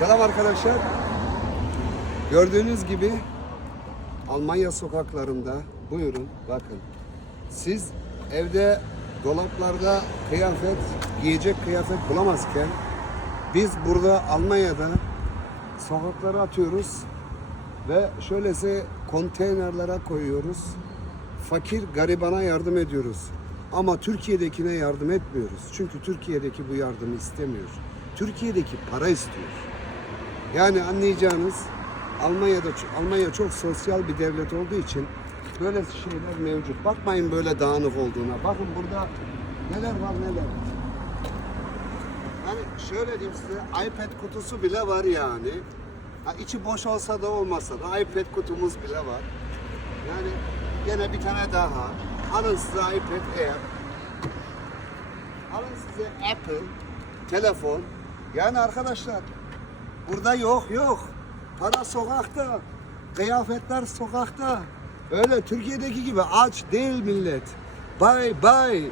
Selam arkadaşlar. Gördüğünüz gibi Almanya sokaklarında buyurun bakın. Siz evde dolaplarda kıyafet, giyecek kıyafet bulamazken biz burada Almanya'da sokaklara atıyoruz ve şöylese konteynerlere koyuyoruz. Fakir garibana yardım ediyoruz. Ama Türkiye'dekine yardım etmiyoruz. Çünkü Türkiye'deki bu yardımı istemiyor. Türkiye'deki para istiyor. Yani anlayacağınız Almanya'da Almanya çok sosyal bir devlet olduğu için böyle şeyler mevcut. Bakmayın böyle dağınık olduğuna. Bakın burada neler var neler. Yani şöyle diyeyim size iPad kutusu bile var yani. Ha, içi boş olsa da olmasa da iPad kutumuz bile var. Yani gene bir tane daha. Alın size iPad Air. Alın size Apple telefon. Yani arkadaşlar burada yok yok. Para sokakta. Kıyafetler sokakta. Öyle Türkiye'deki gibi aç değil millet. Bay bay.